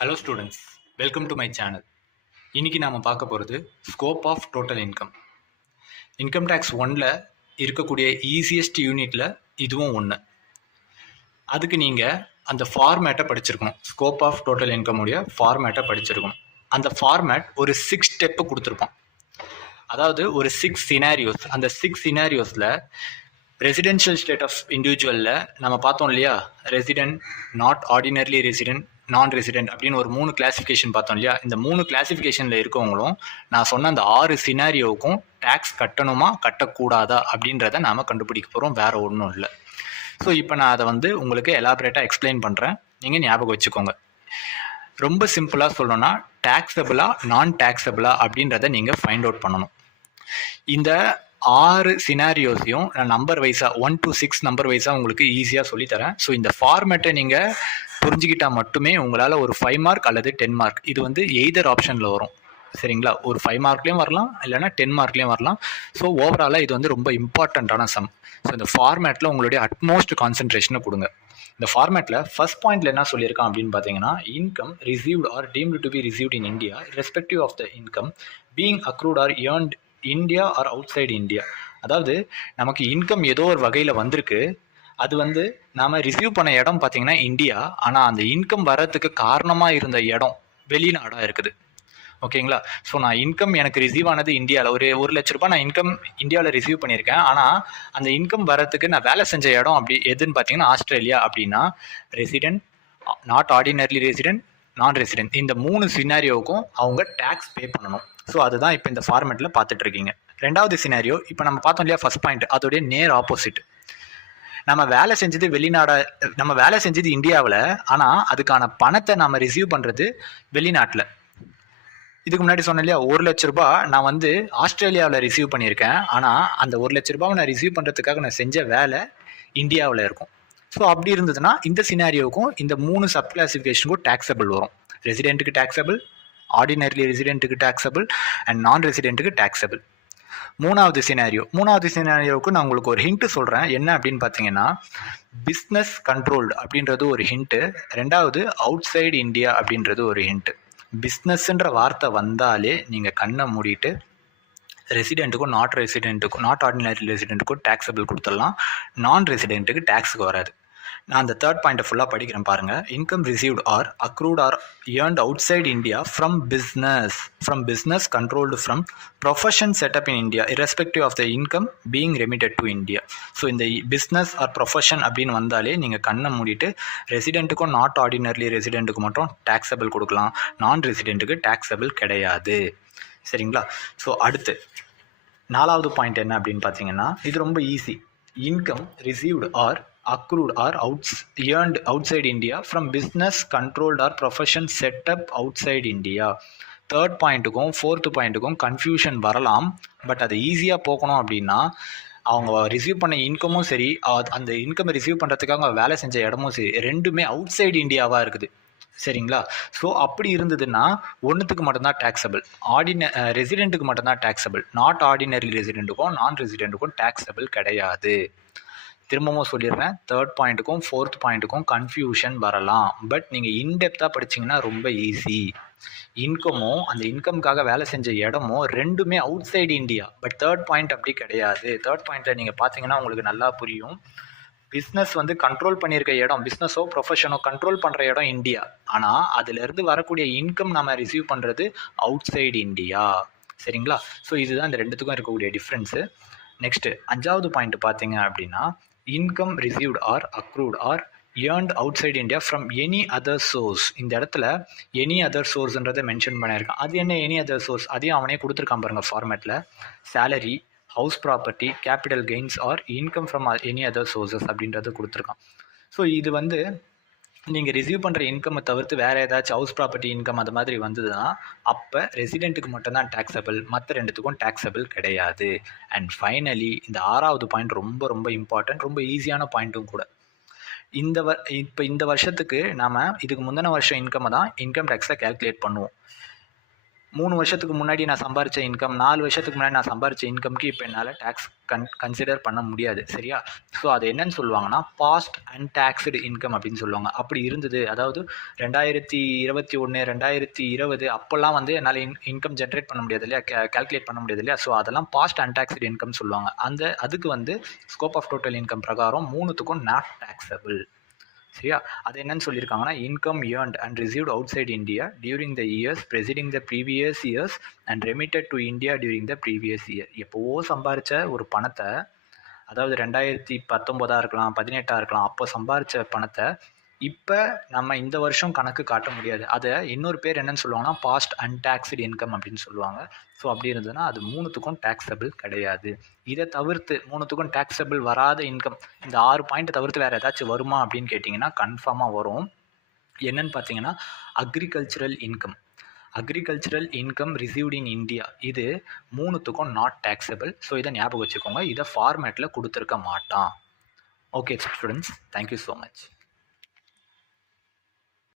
Hello students, welcome to my channel. இன்றைக்கி நாம் பார்க்க போகிறது scope of total income. Income tax 1ல் இருக்கக்கூடிய ஈஸியஸ்ட் யூனிட்டில் இதுவும் ஒன்று. அதுக்கு நீங்கள் அந்த ஃபார்மேட்டை படிச்சிருக்கணும். ஸ்கோப் ஆஃப் டோட்டல் இன்கம் உடைய ஃபார்மேட்டை படிச்சிருக்கணும். அந்த ஃபார்மேட் ஒரு 6 ஸ்டெப்பு கொடுத்துருப்போம். அதாவது ஒரு 6 சினாரியோஸ். அந்த 6 சினாரியோஸில் ரெசிடென்ஷியல் ஸ்டேட் ஆஃப் இண்டிவிஜுவலில் நம்ம பார்த்தோம் இல்லையா, ரெசிடென்ட், நாட் ஆர்டினர்லி ரெசிடென்ட், நான் ரெசிடென்ட் அப்படின்னு ஒரு 3 கிளாசிஃபிகேஷன் பார்த்தோம் இல்லையா. இந்த 3 கிளாசிஃபிகேஷனில் இருக்கவங்களும் நான் சொன்ன அந்த 6 சினாரியோவுக்கும் டேக்ஸ் கட்டணுமா கட்டக்கூடாதா அப்படின்றத நாம் கண்டுபிடிக்க போகிறோம், வேறு ஒன்றும் இல்லை. ஸோ இப்போ நான் அதை உங்களுக்கு எலாபரேட்டாக எக்ஸ்பிளைன் பண்ணுறேன், நீங்கள் ஞாபகம் வச்சுக்கோங்க. ரொம்ப சிம்பிளாக சொல்லணும்னா டேக்ஸபிளா நான் டேக்ஸபிளா அப்படின்றத நீங்கள் ஃபைண்ட் அவுட் பண்ணணும். இந்த 6 சினாரியோஸையும் நான் நம்பர் வைஸாக 1 to 6 நம்பர் வைஸாக உங்களுக்கு ஈஸியாக சொல்லித்தரேன். ஸோ இந்த ஃபார்மேட்டை நீங்கள் புரிஞ்சுக்கிட்டால் மட்டுமே உங்களால் ஒரு 5 மார்க் அல்லது 10 மார்க் இது எய்தர் ஆப்ஷனில் வரும். சரிங்களா, ஒரு 5 மார்க்லேயும் வரலாம், இல்லைனா 10 மார்க்லேயும் வரலாம். ஸோ ஓவராலாக இது ரொம்ப இம்பார்ட்டண்ட்டான சம். ஸோ இந்த ஃபார்மேட்டில் உங்களுடைய அட்மோஸ்ட் கான்சன்ட்ரேஷனை கொடுங்க. இந்த ஃபார்மேட்டில் ஃபர்ஸ்ட் பாயிண்ட்ல என்ன சொல்லியிருக்கான் அப்படின்னு பார்த்தீங்கன்னா, income received or deemed to be received in India respective of the income being accrued or earned India or outside India. அதாவது நமக்கு இன்கம் ஏதோ ஒரு வகையில் வந்திருக்கு, அது நாம் ரிசீவ் பண்ண இடம் பார்த்தீங்கன்னா இந்தியா, ஆனால் அந்த இன்கம் வர்றதுக்கு காரணமாக இருந்த இடம் வெளிநாடாக இருக்குது. ஓகேங்களா. ஸோ நான் இன்கம் எனக்கு ரிசீவ் ஆனது இந்தியாவில் ஒரு 1,00,000 ரூபாய் நான் இன்கம் இந்தியாவில் ரிசீவ் பண்ணியிருக்கேன். ஆனால் அந்த இன்கம் வரத்துக்கு நான் வேலை செஞ்ச இடம் அப்படி எதுன்னு பார்த்தீங்கன்னா ஆஸ்திரேலியா. அப்படின்னா ரெசிடென்ட், நாட் ஆர்டினர்லி ரெசிடென்ட், நான் ரெசிடென்ட், இந்த 3 சினாரியோவுக்கும் அவங்க டேக்ஸ் பே பண்ணணும். ஸோ அதுதான் இப்போ இந்த ஃபார்மேட்டில் பார்த்துட்டு இருக்கீங்க. ரெண்டாவது சினாரியோ இப்போ நம்ம பார்த்தோம் இல்லையா, ஃபர்ஸ்ட் பாயிண்ட் அதோடைய நேர் ஆப்போசிட். நம்ம வேலை செஞ்சது நம்ம வேலை செஞ்சது இந்தியாவில், ஆனால் அதுக்கான பணத்தை நம்ம ரிசீவ் பண்ணுறது வெளிநாட்டில். இதுக்கு முன்னாடி சொன்னேன் இல்லையா, 1,00,000 ரூபாய் நான் ஆஸ்திரேலியாவில் ரிசீவ் பண்ணியிருக்கேன், ஆனால் அந்த 1,00,000 ரூபாவை நான் ரிசீவ் பண்ணுறதுக்காக நான் செஞ்ச வேலை இந்தியாவில் இருக்கும். ஸோ அப்படி இருந்ததுன்னா இந்த சினாரியோவுக்கும் இந்த 3 சப் கிளாசிஃபிகேஷனுக்கும் டேக்ஸபிள் வரும். ரெசிடென்ட்டுக்கு டேக்ஸபிள், ஆர்டினரி ரெசிடென்ட்டுக்கு டேக்ஸபிள் அண்ட் நான் ரெசிடென்ட்டுக்கு டேக்ஸபிள். மூணாவது சினாரியோவுக்கு நான் உங்களுக்கு ஒரு ஹிண்ட்டு சொல்கிறேன். என்ன அப்படின்னு பார்த்தீங்கன்னா, பிஸ்னஸ் கண்ட்ரோல்டு அப்படின்றது ஒரு ஹிண்ட்டு, ரெண்டாவது அவுட் சைடு இந்தியா அப்படின்றது ஒரு ஹிண்ட்டு. பிஸ்னஸ்ன்ற வார்த்தை வந்தாலே நீங்கள் கண்ணை மூடிட்டு ரெசிடென்ட்டுக்கும் நாட் ஆர்டினரி ரெசிடென்ட்டுக்கும் டேக்ஸபிள் கொடுத்துடலாம், நான் ரெசிடென்ட்டுக்கு டேக்ஸுக்கு வராது. நான் அந்த தேர்ட் பாயிண்ட்டை ஃபுல்லாக படிக்கிறேன் பாருங்கள். Income received or accrued or earned outside India from business controlled from profession set up in India irrespective of the income being remitted to India. So இந்த பிஸ்னஸ் ஆர் ப்ரொஃபஷன் அப்படின்னு வந்தாலே நீங்கள் கண்ணை மூடிட்டு ரெசிடென்ட்டுக்கும் நாட் ஆர்டினர்லி ரெசிடென்ட்டுக்கு மட்டும் taxable கொடுக்கலாம், நான் ரெசிடென்ட்டுக்கு taxable கிடையாது. சரிங்களா. ஸோ அடுத்து 4வது பாயிண்ட் என்ன அப்படின்னு பார்த்தீங்கன்னா, இது ரொம்ப easy. Income received or accrued or earned outside India from business controlled or profession set up outside India. Third பாயிண்ட்டுக்கும் ஃபோர்த்து பாயிண்ட்டுக்கும் கன்ஃபியூஷன் வரலாம். பட் அதை ஈஸியாக போக்கணும் அப்படின்னா, அவங்க ரிசீவ் பண்ண இன்கமும் சரி, அந்த இன்கம் ரிசீவ் பண்ணுறதுக்காக அவங்க வேலை செஞ்ச இடமும் சரி, ரெண்டுமே அவுட் சைடு இந்தியாவாக இருக்குது. சரிங்களா. ஸோ அப்படி இருந்ததுன்னா ஒன்றுத்துக்கு மட்டும்தான் டேக்ஸபிள், ரெசிடென்ட்டுக்கு மட்டும்தான் டேக்ஸபிள், நாட் ஆர்டினரி ரெசிடென்ட்டுக்கும் நான் ரெசிடென்ட்டுக்கும் டேக்ஸபிள் கிடையாது. திரும்பவும் சொல்லிடுறேன், தேர்ட் பாயிண்ட்டுக்கும் ஃபோர்த் பாயிண்ட்டுக்கும் கன்ஃபியூஷன் வரலாம். பட் நீங்கள் இன்டெப்த்தாக படிச்சிங்கன்னா ரொம்ப ஈஸி. இன்கமும் அந்த இன்கம்காக வேலை செஞ்ச இடமும் ரெண்டுமே out side India. But third point அப்படி கிடையாது. தேர்ட் பாயிண்ட்டில் நீங்கள் பார்த்தீங்கன்னா உங்களுக்கு நல்லா புரியும். பிஸ்னஸ் கண்ட்ரோல் பண்ணியிருக்க இடம், பிஸ்னஸோ ப்ரொஃபஷனோ கண்ட்ரோல் பண்ணுற இடம் இந்தியா, ஆனால் அதிலிருந்து வரக்கூடிய இன்கம் நம்ம ரிசீவ் பண்ணுறது அவுட் சைடு இந்தியா. சரிங்களா. ஸோ இதுதான் இந்த ரெண்டுத்துக்கும் இருக்கக்கூடிய டிஃப்ரென்ஸு. நெக்ஸ்ட்டு 5வது பாயிண்ட் பார்த்தீங்க அப்படின்னா, income received or accrued or earned outside India from any other source. இந்த இடத்துல எனி அதர் சோர்ஸ்ன்றதை மென்ஷன் பண்ணியிருக்கான். அது என்ன எனி அதர் சோர்ஸ், அதையும் அவனே கொடுத்துருக்கான் பாருங்கள் ஃபார்மேட்டில். Salary, house property, capital gains or income from any other sources அப்படின்றது கொடுத்துருக்கான். ஸோ இது நீங்கள் ரிசீவ் பண்ணுற இன்கம்மை தவிர்த்து வேறு ஏதாச்சும் ஹவுஸ் ப்ராப்பர்ட்டி இன்கம் அது மாதிரி வந்ததுன்னா அப்போ ரெசிடென்ட்டுக்கு மட்டும்தான் டேக்ஸபிள், மற்ற ரெண்டுத்துக்கும் டேக்ஸபிள் கிடையாது. அண்ட் ஃபைனலி இந்த 6வது பாயிண்ட் ரொம்ப ரொம்ப இம்பார்ட்டன்ட், ரொம்ப ஈஸியான பாயிண்ட்டும் கூட. இப்போ இந்த வருஷத்துக்கு நாம் இதுக்கு முந்தின வருஷம் இன்கம்மை தான் இன்கம் டேக்ஸில் கேல்குலேட் பண்ணுவோம். 3 வருஷத்துக்கு முன்னாடி நான் சம்பாரித்த இன்கம், 4 வருஷத்துக்கு முன்னாடி நான் சம்பாரித்த இன்கம்க்கு இப்போ என்னால் டேக்ஸ் கன்சிடர் பண்ண முடியாது. சரியா? ஸோ அது என்னன்னு சொல்லுவாங்கன்னா பாஸ்ட் அன்டாக்ஸ்டு இன்கம் அப்படின்னு சொல்லுவாங்க. அப்படி இருந்தது, அதாவது 2021 2020 அப்போல்லாம் வந்து என்னால் இன்கம் ஜென்ரேட் பண்ண முடியாது இல்லையா, கால்குலேட் பண்ண முடியாது இல்லையா. ஸோ அதெல்லாம் பாஸ்ட் அன்டாக்ஸ்டு இன்கம் சொல்லுவாங்க. அதுக்கு வந்து ஸ்கோப் ஆஃப் டோட்டல் இன்கம் பிரகாரம் 3த்துக்கும் நாட் டேக்ஸபிள். சரியா? அது என்னன்னு சொல்லியிருக்காங்கன்னா income earned and received outside India during the years preceding the previous years and remitted to India during the previous year. எப்போவோ சம்பாரித்த ஒரு பணத்தை, அதாவது 2019 இருக்கலாம், 18 இருக்கலாம், அப்போ சம்பாரித்த பணத்தை இப்போ நம்ம இந்த வருஷம் கணக்கு காட்ட முடியாது. அதை இன்னொரு பேர் என்னன்னு சொல்லுவாங்கன்னா பாஸ்ட் அன்டாக்ஸ்டு இன்கம் அப்படின்னு சொல்லுவாங்க. ஸோ அப்படி இருந்ததுன்னா அது 3த்துக்கும் டேக்ஸபிள் கிடையாது. இதை தவிர்த்து 3த்துக்கும் டேக்ஸபிள் வராத இன்கம், இந்த 6 பாயிண்ட் தவிர்த்து வேறு ஏதாச்சும் வருமா அப்படின்னு கேட்டிங்கன்னா கன்ஃபார்மாக வரும். என்னன்னு பார்த்தீங்கன்னா agricultural income received in India, இது 3த்துக்கும் நாட் டேக்ஸபிள். ஸோ இதை ஞாபகம் வச்சுக்கோங்க. இதை ஃபார்மேட்டில் கொடுத்துருக்க மாட்டான். Okay students, thank you so much.